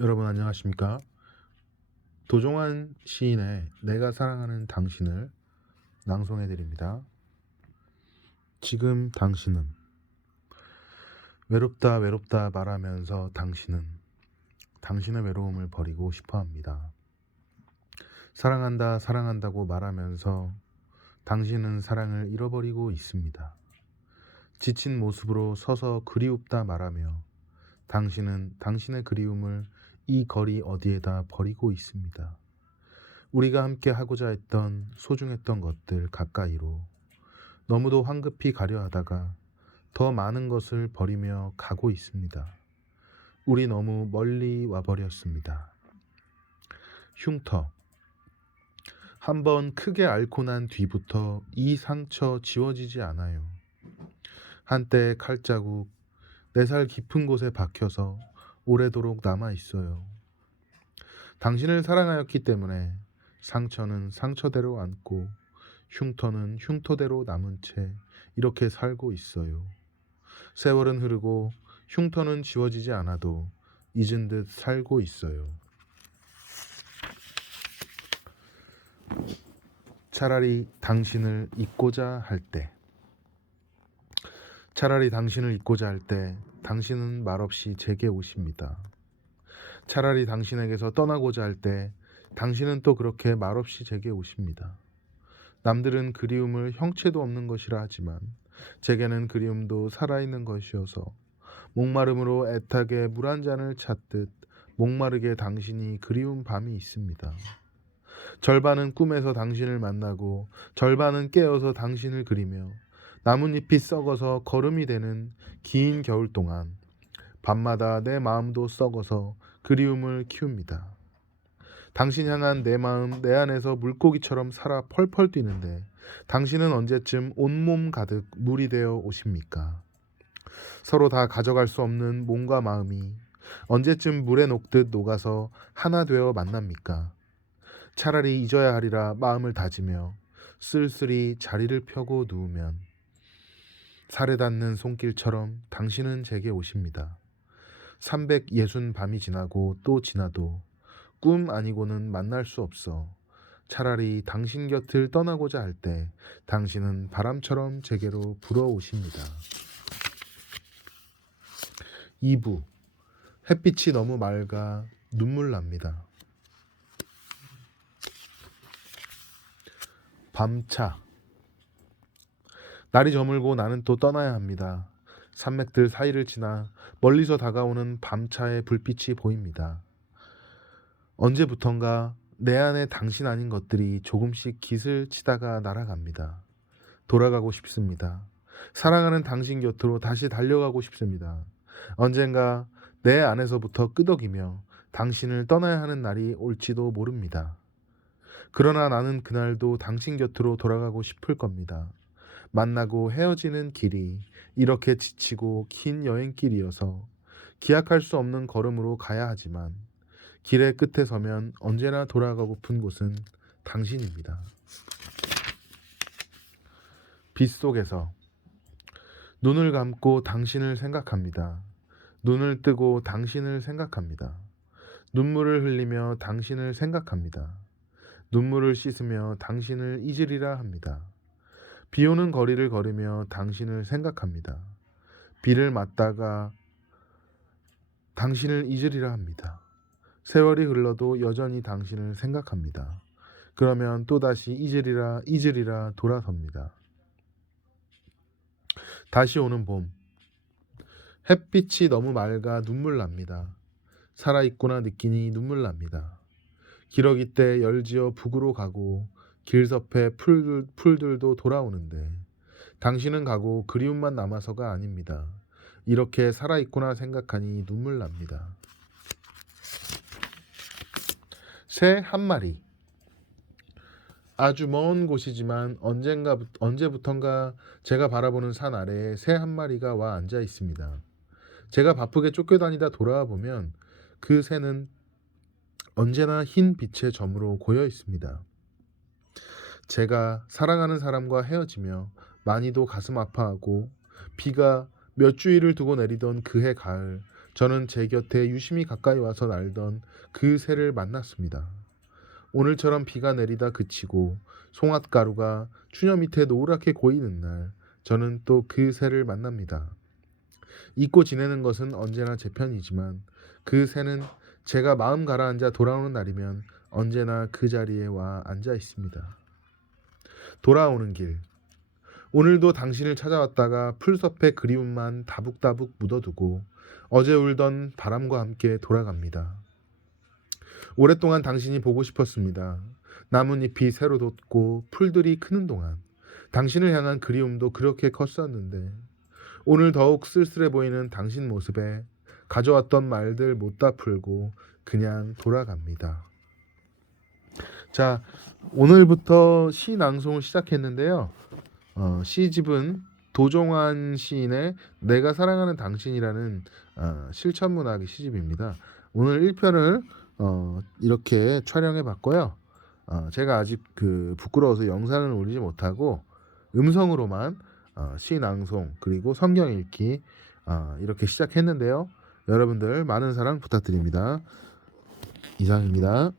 여러분 안녕하십니까? 도종환 시인의 내가 사랑하는 당신을 낭송해 드립니다. 지금 당신은 외롭다 외롭다 말하면서 당신은 당신의 외로움을 버리고 싶어 합니다. 사랑한다 사랑한다고 말하면서 당신은 사랑을 잃어버리고 있습니다. 지친 모습으로 서서 그리웁다 말하며 당신은 당신의 그리움을 이 거리 어디에다 버리고 있습니다. 우리가 함께 하고자 했던 소중했던 것들 가까이로 너무도 황급히 가려 하다가 더 많은 것을 버리며 가고 있습니다. 우리 너무 멀리 와버렸습니다. 흉터. 한번 크게 앓고 난 뒤부터 이 상처 지워지지 않아요. 한때 칼자국, 내 살 깊은 곳에 박혀서 오래도록 남아 있어요. 당신을 사랑하였기 때문에 상처는 상처대로 안고 흉터는 흉터대로 남은 채 이렇게 살고 있어요. 세월은 흐르고 흉터는 지워지지 않아도 잊은 듯 살고 있어요. 차라리 당신을 잊고자 할 때. 차라리 당신을 잊고자 할 때 당신은 말없이 제게 오십니다. 차라리 당신에게서 떠나고자 할 때 당신은 또 그렇게 말없이 제게 오십니다. 남들은 그리움을 형체도 없는 것이라 하지만 제게는 그리움도 살아있는 것이어서 목마름으로 애타게 물 한 잔을 찾듯 목마르게 당신이 그리운 밤이 있습니다. 절반은 꿈에서 당신을 만나고 절반은 깨어서 당신을 그리며 나뭇잎이 썩어서 걸음이 되는 긴 겨울 동안 밤마다 내 마음도 썩어서 그리움을 키웁니다. 당신 향한 내 마음 내 안에서 물고기처럼 살아 펄펄 뛰는데 당신은 언제쯤 온몸 가득 물이 되어 오십니까? 서로 다 가져갈 수 없는 몸과 마음이 언제쯤 물에 녹듯 녹아서 하나 되어 만납니까? 차라리 잊어야 하리라 마음을 다지며 쓸쓸히 자리를 펴고 누우면 살에 닿는 손길처럼 당신은 제게 오십니다. 360 밤이 지나고 또 지나도 꿈 아니고는 만날 수 없어 차라리 당신 곁을 떠나고자 할 때 당신은 바람처럼 제게로 불어오십니다. 2부 햇빛이 너무 맑아 눈물 납니다. 밤차 날이 저물고 나는 또 떠나야 합니다. 산맥들 사이를 지나 멀리서 다가오는 밤차의 불빛이 보입니다. 언제부턴가 내 안에 당신 아닌 것들이 조금씩 깃을 치다가 날아갑니다. 돌아가고 싶습니다. 사랑하는 당신 곁으로 다시 달려가고 싶습니다. 언젠가 내 안에서부터 끄덕이며 당신을 떠나야 하는 날이 올지도 모릅니다. 그러나 나는 그날도 당신 곁으로 돌아가고 싶을 겁니다. 만나고 헤어지는 길이 이렇게 지치고 긴 여행길이어서 기약할 수 없는 걸음으로 가야 하지만 길의 끝에 서면 언제나 돌아가고픈 곳은 당신입니다. 빗속에서 눈을 감고 당신을 생각합니다. 눈을 뜨고 당신을 생각합니다. 눈물을 흘리며 당신을 생각합니다. 눈물을 씻으며 당신을 잊으리라 합니다. 비 오는 거리를 걸으며 당신을 생각합니다. 비를 맞다가 당신을 잊으리라 합니다. 세월이 흘러도 여전히 당신을 생각합니다. 그러면 또다시 잊으리라 잊으리라 돌아섭니다. 다시 오는 봄. 햇빛이 너무 맑아 눈물 납니다. 살아있구나 느끼니 눈물 납니다. 기러기 때 열지어 북으로 가고 길섭해 풀들, 풀들도 돌아오는데 당신은 가고 그리움만 남아서가 아닙니다. 이렇게 살아있구나 생각하니 눈물 납니다. 새 한 마리. 아주 먼 곳이지만 언젠가 언제부턴가 제가 바라보는 산 아래에 새 한 마리가 와 앉아 있습니다. 제가 바쁘게 쫓겨다니다 돌아와 보면 그 새는 언제나 흰 빛의 점으로 고여 있습니다. 제가 사랑하는 사람과 헤어지며 많이도 가슴 아파하고 비가 몇 주일을 두고 내리던 그해 가을 저는 제 곁에 유심히 가까이 와서 날던 그 새를 만났습니다. 오늘처럼 비가 내리다 그치고 송앗가루가 추녀 밑에 노랗게 고이는 날 저는 또 그 새를 만납니다. 잊고 지내는 것은 언제나 제 편이지만 그 새는 제가 마음 가라앉아 돌아오는 날이면 언제나 그 자리에 와 앉아 있습니다. 돌아오는 길. 오늘도 당신을 찾아왔다가 풀숲에 그리움만 다북다북 묻어두고 어제 울던 바람과 함께 돌아갑니다. 오랫동안 당신이 보고 싶었습니다. 나뭇잎이 새로 돋고 풀들이 크는 동안 당신을 향한 그리움도 그렇게 컸었는데 오늘 더욱 쓸쓸해 보이는 당신 모습에 가져왔던 말들 못 다 풀고 그냥 돌아갑니다. 자, 오늘부터 시 낭송을 시작했는데요. 어, 시집은 도종환 시인의 내가 사랑하는 당신이라는 어, 실천 문학의 시집입니다. 오늘 1편을 어, 이렇게 촬영해 봤고요. 어, 제가 아직 그 부끄러워서 영상을 올리지 못하고 음성으로만 어, 시 낭송 그리고 성경 읽기 어, 이렇게 시작했는데요. 여러분들 많은 사랑 부탁드립니다. 이상입니다.